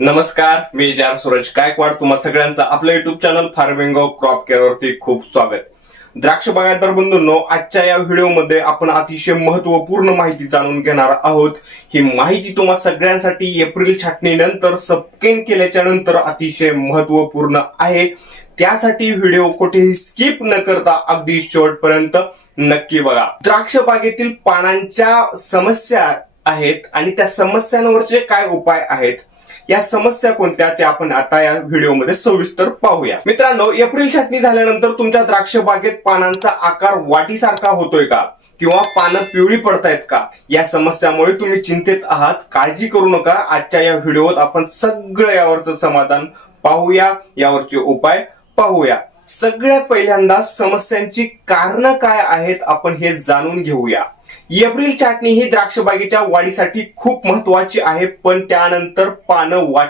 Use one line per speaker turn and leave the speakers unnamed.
नमस्कार मी जान सूरज गायकवाड. तुम्हा सगळ्यांचं आपलं YouTube channel farming crop care वरती खूप स्वागत. द्राक्ष बागायतदार बंधूंनो आजच्या या व्हिडिओमध्ये आपण अतिशय महत्त्वपूर्ण माहिती जाणून घेणार आहोत. ही माहिती तुम्हा सगळ्यांसाठी एप्रिल छाटणीनंतर सबकेन केल्याच्यानंतर अतिशय महत्त्वपूर्ण आहे. त्यासाठी व्हिडिओ कुठेही स्किप न करता अगदी शेवटपर्यंत नक्की बघा. द्राक्ष बागेतील पानांच्या समस्या आहेत आणि त्या समस्यांवरचे काय उपाय आहेत? या समस्या कोणत्या त्या आपण आता या व्हिडिओमध्ये सविस्तर पाहूया. मित्रांनो एप्रिल छाटणी झाल्यानंतर तुमच्या द्राक्ष बागेत पानांचा आकार वाटीसारखा होतोय का? किंवा पानं पिवळी पडतायत का? या समस्यामुळे तुम्ही चिंतेत आहात काळजी करू नका. आजच्या या व्हिडिओत आपण सगळं यावरचं समाधान पाहूया यावरचे उपाय पाहूया. सगळ्यात पहिल्यांदा समस्यांची कारणं काय आहेत आपण हे जाणून घेऊया. एप्रिल चाटणी ही द्राक्ष बागेच्या वाढीसाठी खूप महत्वाची आहे पण त्यानंतर पानं वाट